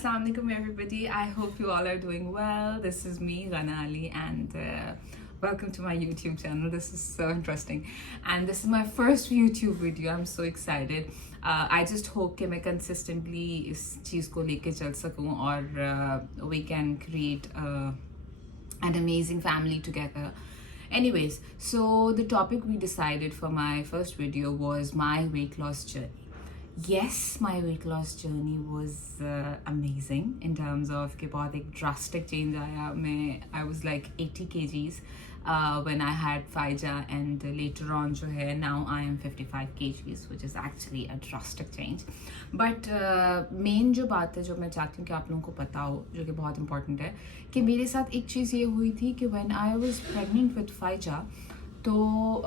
Assalamu alaikum everybody. I hope you all are doing well. This is me, Ghana Ali, and welcome to my YouTube channel. This is so interesting. And this is my first YouTube video. I'm so excited. I just hope कि मैं consistently इस चीज़ को लेके चल सकूँ और we can create an amazing family together. Anyways, so the topic we decided for my first video was my weight loss journey. Yes, my weight loss journey was amazing in terms of कि बहुत एक drastic change आया. I was like 80 kgs when I had Faija, and later on जो है now I am 55 kgs, which is actually a drastic change. But main जो बात है जो मैं चाहती हूँ कि आप लोगों को पता हो, जो कि बहुत important है, कि मेरे साथ एक चीज़ ये हुई थी कि when I was pregnant with Faija, तो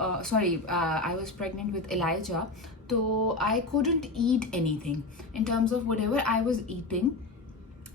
I was pregnant with Elijah, so I couldn't eat anything. In terms of whatever I was eating,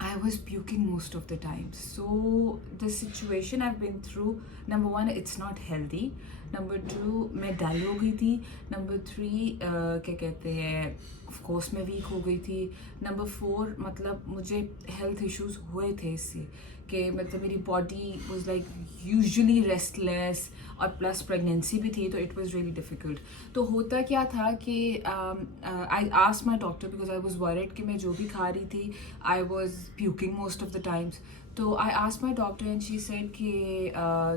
I was puking most of the time. So the situation I've been through, number one, it's not healthy. Number two, मैं डल हो गई थी. Number three, क्या कहते हैं, of course मैं weak हो गई थी. Number four, मतलब मुझे health issues हुए थे इससे कि मतलब मेरी body was like usually restless और plus pregnancy भी थी, तो it was really difficult. तो होता क्या था कि I asked my doctor because I was worried कि मैं जो भी खा रही थी I was puking most of the times. तो I asked my doctor and she said कि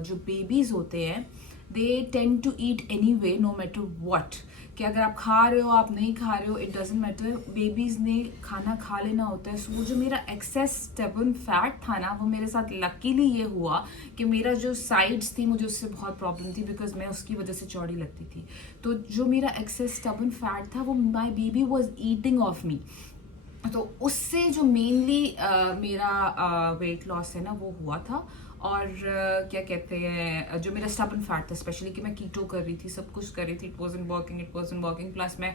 जो babies होते हैं they tend to eat anyway no matter what. कि अगर आप खा रहे हो आप नहीं खा रहे हो it doesn't matter, बेबीज़ ने खाना खा लेना होता है. सो वो जो मेरा एक्सेस स्टेबन फैट था ना, वो मेरे साथ लकीली ये हुआ कि मेरा जो साइड्स थी मुझे उससे बहुत प्रॉब्लम थी बिकॉज मैं उसकी वजह से चौड़ी लगती थी. तो जो मेरा एक्सेस स्टेबन फैट था वो my baby was eating of me. तो उससे जो मेनली मेरा वेट लॉस है ना वो हुआ था. और क्या कहते हैं, जो मेरा स्टबन फैट था स्पेशली कि मैं कीटो कर रही थी, सब कुछ कर रही थी, इट वॉजंट वर्किंग. प्लस मैं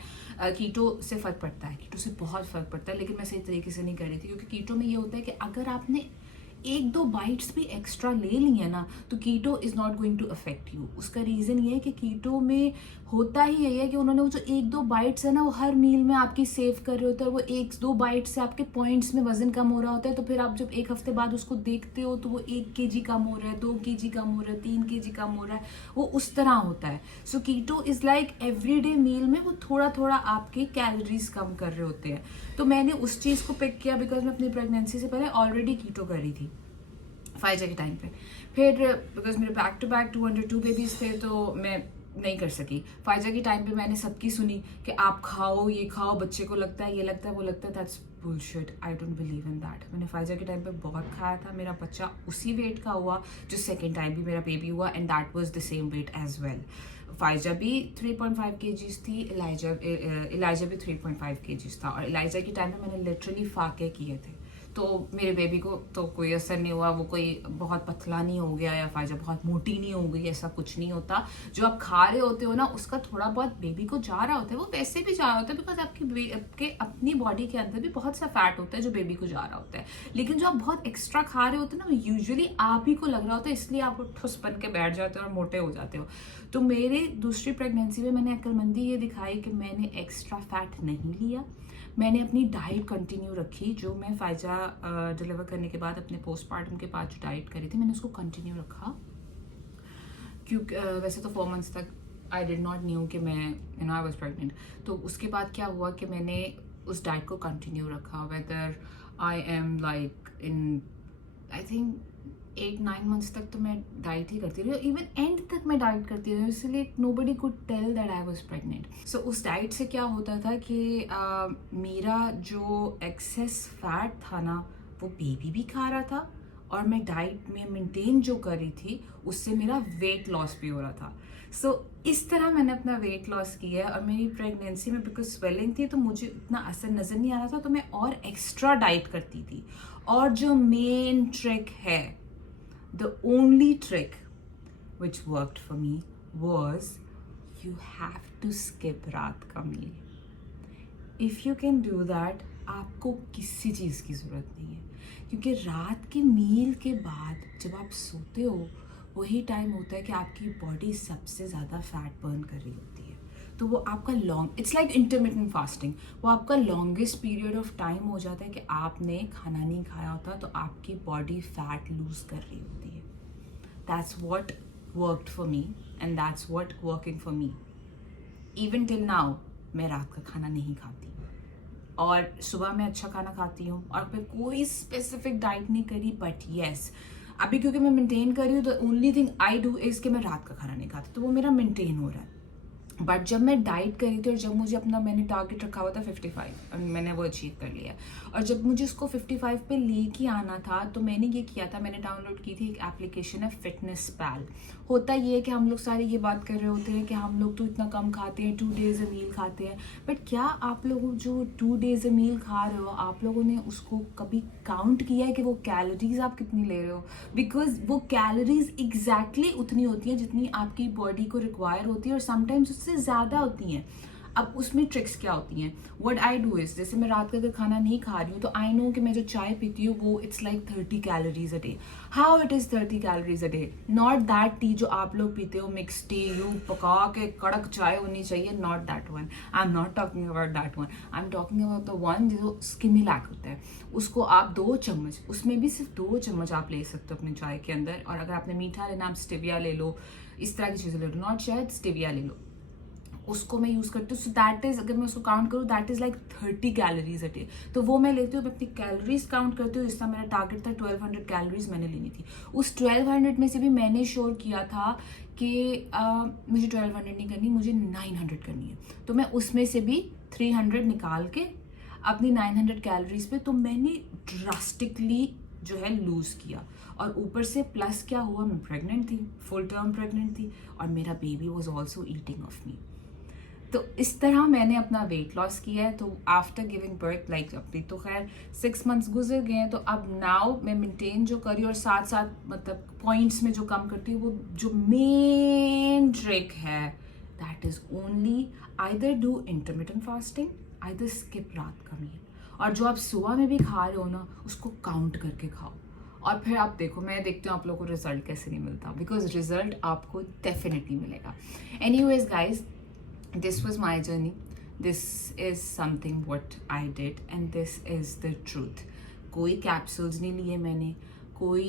कीटो से फ़र्क पड़ता है, कीटो से बहुत फ़र्क पड़ता है, लेकिन मैं सही तरीके से नहीं कर रही थी क्योंकि कीटो में ये होता है कि अगर आपने एक दो बाइट्स भी एक्स्ट्रा ले ली है ना तो keto is not going to affect you. उसका रीज़न ये है कि कीटो में होता ही यही है कि उन्होंने वो जो एक दो बाइट्स है ना वो हर मील में आपकी सेव कर रहे होते हैं. वो एक दो बाइट से आपके पॉइंट्स में वजन कम हो रहा होता है, तो फिर आप जब एक हफ्ते बाद उसको देखते हो तो वो 1 kg कम हो रहा है, 2 kg कम हो रहा है, 3 kg कम हो रहा है, वो उस तरह होता है. सो कीटो इज़ लाइक एवरीडे मील में वो थोड़ा थोड़ा आपके कैलोरीज कम कर रहे होते हैं. तो मैंने उस चीज़ को पिक किया बिकॉज मैं अपनी प्रेगनेंसी से पहले ऑलरेडी कीटो कर रही थी फाइजा के टाइम पे. फिर बिकॉज मेरे बैक टू बैक 202 बेबीज़ थे तो मैं नहीं कर सकी. फाइजा के टाइम पे मैंने सबकी सुनी कि आप खाओ, ये खाओ, बच्चे को लगता है, ये लगता है, वो लगता है. That's bullshit. I don't believe in that. मैंने फाइजा के टाइम पे बहुत खाया था. मेरा बच्चा उसी वेट का हुआ जो सेकेंड टाइम भी मेरा बेबी हुआ, and that was the same weight as well. Faiza भी 3.5 kgs थी, इलाइजा भी 3.5 kgs था. और इलाइजा के टाइम पे मैंने लिटरली फाके किए थे, तो मेरे बेबी को तो कोई असर नहीं हुआ. वो कोई बहुत पतला नहीं हो गया या फाइजा बहुत मोटी नहीं हो गई, ऐसा कुछ नहीं होता. जो आप खा रहे होते हो ना उसका थोड़ा बहुत बेबी को जा रहा होता है, वो वैसे भी जा रहा होता है बिकॉज आपके अपनी बॉडी के अंदर भी बहुत सा फैट होता है जो बेबी को जा रहा होता है. लेकिन जो आप बहुत एक्स्ट्रा खा रहे होते हो ना यूजुअली आप ही को लग रहा होता है, इसलिए आप ठुस बन के बैठ जाते हो और मोटे हो जाते हो. तो मेरे दूसरी प्रेगनेंसी में मैंने अक्लमंदी ये दिखाई कि मैंने एक्स्ट्रा फैट नहीं लिया. मैंने अपनी डाइट कंटिन्यू रखी. जो मैं फाइजा डिलीवर करने के बाद अपने पोस्टमार्टम के बाद जो डाइट करी थी मैंने उसको कंटिन्यू रखा. क्योंकि वैसे तो 4 months तक आई डिड नॉट न्यू कि मैं आई वाज प्रेग्नेंट. तो उसके बाद क्या हुआ कि मैंने उस डाइट को कंटिन्यू रखा. Whether I am like in I think 8-9 months तक तो मैं डाइट ही करती रही. इवन एंड तक मैं डाइट करती रही, इसलिए nobody could tell that I was pregnant. So उस डाइट से क्या होता था कि मेरा जो एक्सेस फैट था ना वो बेबी भी खा रहा था और मैं डाइट में मेंटेन जो कर रही थी उससे मेरा वेट लॉस भी हो रहा था. सो इस तरह मैंने अपना वेट लॉस किया है. और मेरी प्रेगनेंसी में बिकॉज स्वेलिंग थी तो मुझे इतना असर नज़र नहीं आ रहा था, तो मैं और एक्स्ट्रा डाइट करती थी. और जो मेन ट्रिक है, the only trick which worked for me was you have to skip रात का meal. If you can do that, आपको किसी चीज़ की ज़रूरत नहीं है, क्योंकि रात के मील के बाद जब आप सोते हो वही टाइम होता है कि आपकी बॉडी सबसे ज़्यादा फैट बर्न कर रही होती है. तो वो आपका long, it's like intermittent fasting, वो आपका लॉन्गेस्ट पीरियड ऑफ टाइम हो जाता है कि आपने खाना नहीं खाया होता तो आपकी बॉडी फैट लूज कर रही होती है. That's what worked for me and that's what working for me. Even till now मैं रात का खाना नहीं खाती और सुबह में अच्छा खाना खाती हूँ और फिर कोई स्पेसिफिक डाइट नहीं करी. बट येस, अभी क्योंकि मैं मेंटेन कर रही हूँ तो only thing I do is कि मैं रात का खाना नहीं खाती, तो वो मेरा मेंटेन हो रहा है. बट जब मैं डाइट करी थी और जब मुझे अपना, मैंने टारगेट रखा हुआ था 55 और मैंने वो अचीव कर लिया, और जब मुझे उसको 55 पे लेके आना था तो मैंने ये किया था, मैंने डाउनलोड की थी एक एप्लीकेशन है फिटनेस पैल. होता ये है कि हम लोग सारे ये बात कर रहे होते हैं कि हम लोग तो इतना कम खाते हैं, 2 days अ मील खाते हैं. बट क्या आप लोग जो 2 days अ मील खा रहे हो, आप लोगों ने उसको कभी काउंट किया है कि वो कैलोरीज आप कितनी ले रहे हो? बिकॉज वो कैलोरीज एग्जैक्टली उतनी होती हैं जितनी आपकी बॉडी को रिक्वायर होती है, और समटाइम्स उससे ज़्यादा होती हैं. अब उसमें ट्रिक्स क्या होती हैं? व्हाट आई डू इज, जैसे मैं रात का अगर खाना नहीं खा रही हूँ तो आई नो कि मैं जो चाय पीती हूँ वो it's like 30 calories a day. How it is 30 calories a day? Not that T जो आप लोग पीते हो, मिक्स टी, यू पका के कड़क चाय होनी चाहिए, not that one. I am not talking about that one. I am talking about the one जो स्किमिलैक होता है. उसको आप 2 चम्मच, उसमें भी सिर्फ 2 चम्मच आप ले सकते हो अपनी चाय के अंदर. और अगर आपने मीठा लेना, आप स्टिविया ले लो, इस तरह की चीज़ें ले लो, नॉट शहद, स्टिविया ले लो. उसको मैं यूज़ करती हूँ. सो दैट इज़, अगर मैं उसको काउंट करूँ, that is like 30 calories a day. तो वो मैं लेती हूँ, मैं अपनी कैलोरीज काउंट करती हूँ. जिसका मेरा टारगेट था 1200 कैलोरीज मैंने लेनी थी. उस 1200 में से भी मैंने श्योर किया था कि मुझे 1200 नहीं करनी, मुझे 900 करनी है. तो मैं उसमें से भी 300 निकाल के अपनी 900 कैलोरीज पे, तो मैंने ड्रास्टिकली जो है लूज़ किया. और ऊपर से प्लस क्या हुआ, मैं प्रेग्नेंट थी, फुल टर्म प्रेग्नेंट थी, और मेरा baby was also eating of me. तो इस तरह मैंने अपना वेट लॉस किया है. तो आफ्टर गिविंग बर्थ, लाइक अभी तो खैर 6 months गुजर गए हैं, तो अब नाउ मैं मेंटेन जो करी और साथ साथ मतलब पॉइंट्स में जो कम करती हूँ, वो जो मेन ट्रिक है, that is only either do intermittent fasting, either skip रात का मील. और जो आप सुबह में भी खा रहे हो ना, उसको काउंट करके खाओ. और फिर आप देखो, मैं देखती हूँ आप लोगों को रिजल्ट कैसे नहीं मिलता, बिकॉज रिजल्ट आपको डेफिनेटली मिलेगा. Anyways guys, this was my journey. This is something what I did and this is the truth. कोई कैप्सूल्स नहीं लिए मैंने, कोई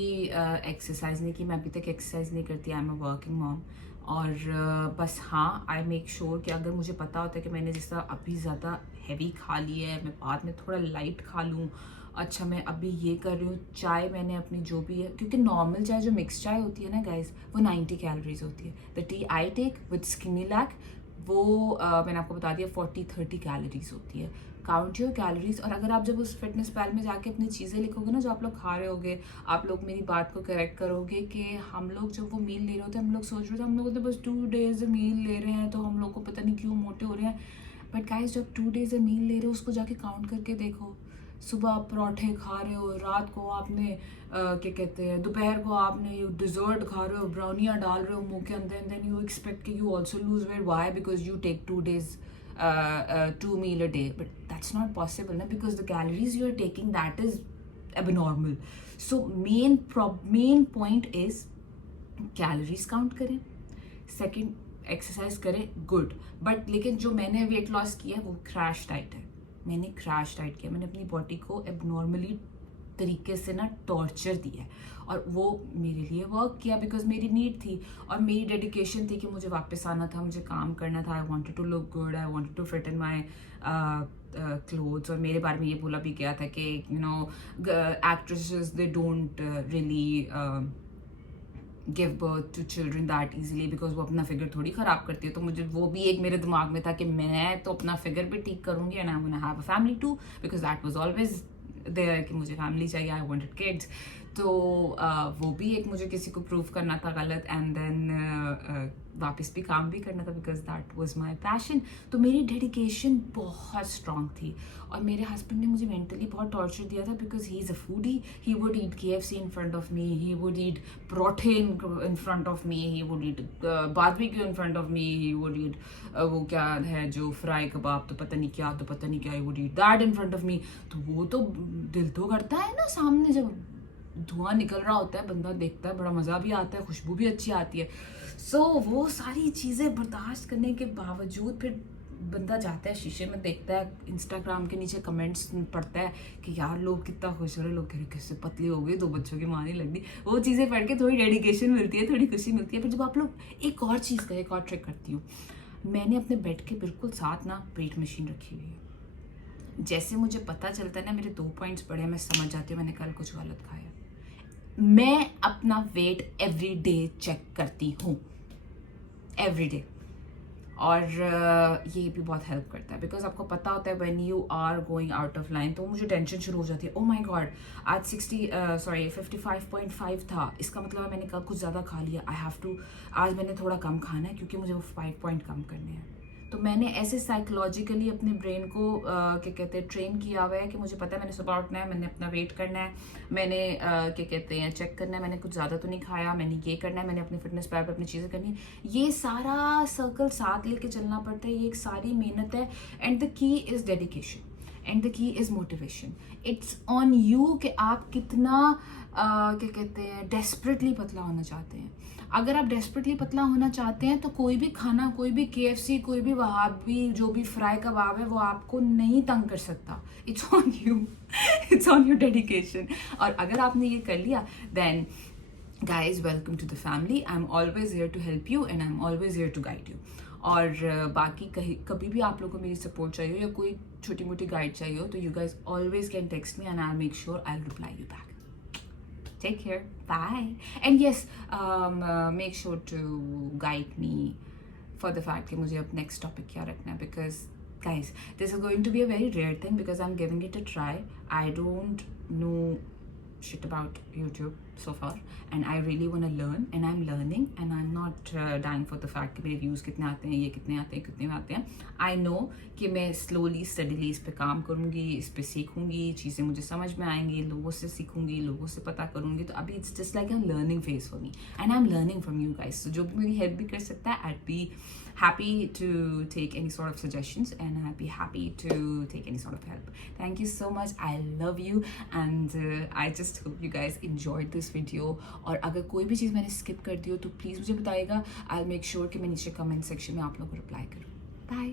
एक्सरसाइज नहीं की. मैं अभी तक एक्सरसाइज नहीं करती. I am a working mom. और बस हाँ, आई मेक श्योर कि अगर मुझे पता होता है कि मैंने जिस तरह अभी ज़्यादा हैवी खा ली है, मैं बाद में थोड़ा लाइट खा लूँ. अच्छा, मैं अभी ये कर रही हूँ, चाय मैंने अपनी जो भी है, क्योंकि नॉर्मल चाय जो मिक्स चाय होती है ना गाइज, वो 90 कैलोरीज होती है. The tea I take with Skimilac, वो मैंने आपको बता दिया 40-30 कैलोरीज होती है. Count your calories. और अगर आप जब उस फिटनेस पैल में जाके अपनी चीज़ें लिखोगे ना जो आप लोग खा रहे होगे, आप लोग मेरी बात को करेक्ट करोगे कि हम लोग जब वो मील ले रहे होते हैं, हम लोग सोच रहे थे हम लोग तो बस 2 days अ मील ले रहे हैं, तो हम लोग को पता नहीं क्यों मोटे हो रहे हैं. बट गाइस, जब 2 days अ मील ले रहे हो, उसको जाके काउंट करके देखो. सुबह आप पराठे खा रहे हो, रात को आपने क्या कहते हैं, दोपहर को आपने डिजर्ट खा रहे हो, ब्राउनियाँ डाल रहे हो मुंह के अंदर, एंड देन यू एक्सपेक्ट कि you also lose weight. Why? Because you take 2 days 2 meal a day. But that's not possible, na? Because the calories you are taking, that is abnormal. So main point is calories count करें. Second, exercise करें, good. But लेकिन जो मैंने weight loss किया वो crash diet है. मैंने crash diet किया, मैंने अपनी बॉडी को एबनॉर्मली तरीके से ना टॉर्चर दिया है, और वो मेरे लिए वर्क किया बिकॉज मेरी नीड थी और मेरी डेडिकेशन थी कि मुझे वापस आना था, मुझे काम करना था. I wanted to look good, I wanted to fit in my clothes. और मेरे बारे में ये बोला भी गया था कि you know actresses they don't really give birth to children that easily, because वो अपना फिगर थोड़ी ख़राब करती है. तो मुझे वो भी एक मेरे दिमाग में था कि मैं तो अपना फिगर भी ठीक करूँगी, and I want to have a family too, because that was always there कि मुझे फैमिली चाहिए. I wanted kids. तो वो भी एक मुझे किसी को प्रूव करना था गलत, एंड देन वापस भी काम भी करना था, because that was my passion. तो मेरी डेडिकेशन बहुत स्ट्रांग थी. और मेरे हस्बैंड ने मुझे मेंटली बहुत टॉर्चर दिया था, because he is a foodie. He would eat KFC in front of me, he would eat parathe in front of me, he would eat barbecue in front of me, he would eat वो क्या है जो fry कबाब, तो पता नहीं क्या, ही would eat that in front of मी. तो वो तो दिल तो करता है ना सामने जब धुआं निकल रहा होता है, बंदा देखता है, बड़ा मज़ा भी आता है, खुशबू भी अच्छी आती है। सो वो सारी चीज़ें बर्दाश्त करने के बावजूद फिर बंदा जाता है शीशे में, देखता है, इंस्टाग्राम के नीचे कमेंट्स पढ़ता है कि यार लोग कितना खुश हो रहे, लोग कह रहे कैसे पतली हो गई, 2 बच्चों की माँ नहीं लग दी। वो चीज़ें पढ़ के थोड़ी डेडिकेशन मिलती है, थोड़ी खुशी मिलती है। फिर जब आप लोग एक और चीज़ का एक और ट्रिक करती हूँ, मैंने अपने बेड के बिल्कुल साथ ना वेट मशीन रखी हुई है। जैसे मुझे पता चलता है ना मेरे 2 पॉइंट्स बढ़े, मैं समझ जाती हूँ मैंने कल कुछ गलत खाया। मैं अपना वेट एवरी डे चेक करती हूँ, एवरी डे। और ये भी बहुत हेल्प करता है, बिकॉज आपको पता होता है when you are going out of line, तो मुझे टेंशन शुरू हो जाती है। ओ माय गॉड, आज 55.5 था, इसका मतलब है मैंने कल कुछ ज़्यादा खा लिया, आई हैव टू, आज मैंने थोड़ा कम खाना है क्योंकि मुझे वो 5 पॉइंट कम करने हैं। तो मैंने ऐसे साइकोलॉजिकली अपने ब्रेन को क्या कहते हैं ट्रेन किया हुआ है कि मुझे पता है मैंने सुबह उठना है, मैंने अपना वेट करना है, मैंने क्या कहते हैं चेक करना है, मैंने कुछ ज़्यादा तो नहीं खाया, मैंने ये करना है, मैंने अपनी फिटनेस पैर पर अपनी चीज़ें करनी है। ये सारा सर्कल साथ लेके चलना पड़ता है, ये एक सारी मेहनत है। And the key is dedication and the key is motivation. It's on you कि आप कितना क्या कहते हैं डेस्परेटली पतला होना चाहते हैं। अगर आप डेस्परेटली पतला होना चाहते हैं तो कोई भी खाना, कोई भी KFC, कोई भी वहाबी जो भी फ्राई कबाब है वो आपको नहीं तंग कर सकता। It's on you, it's on your dedication. और अगर आपने ये कर लिया then guys, welcome to the family. I'm always here to help you and I'm always here to guide you. और बाकी कभी भी आप लोगों को मेरी सपोर्ट चाहिए हो या कोई छोटी मोटी गाइड चाहिए हो तो you guys always can text me and I'll make sure I'll reply you back. Take care. Bye. And yes, make sure to guide me for the fact कि मुझे अब next topic क्या रखना है, because guys, this is going to be a very rare thing because I'm giving it a try. I don't know shit about YouTube so far and I really want to learn and I'm learning and I'm not dying for the fact कि मेरे views कितने आते हैं, ये कितने आते हैं, कितने आते हैं। I know कि मैं slowly steadily इस पे काम करूँगी, इस पे सीखूँगी, चीज़ें मुझे समझ में आएंगी, लोगों से सीखूँगी, लोगों से पता करूँगी। तो अभी it's just like a learning phase for me and I'm learning from you guys. So जो भी मेरी help भी कर सकता है, I'd be happy to take any sort of suggestions and I'd be happy to take any sort of help. Thank you so much. I love you and I just hope you guys enjoyed this video. और अगर कोई भी चीज़ मैंने skip कर दी हो तो please मुझे बताइएगा। I'll make sure कि मैं नीचे comment section में आप लोगों को reply करूँ। Bye.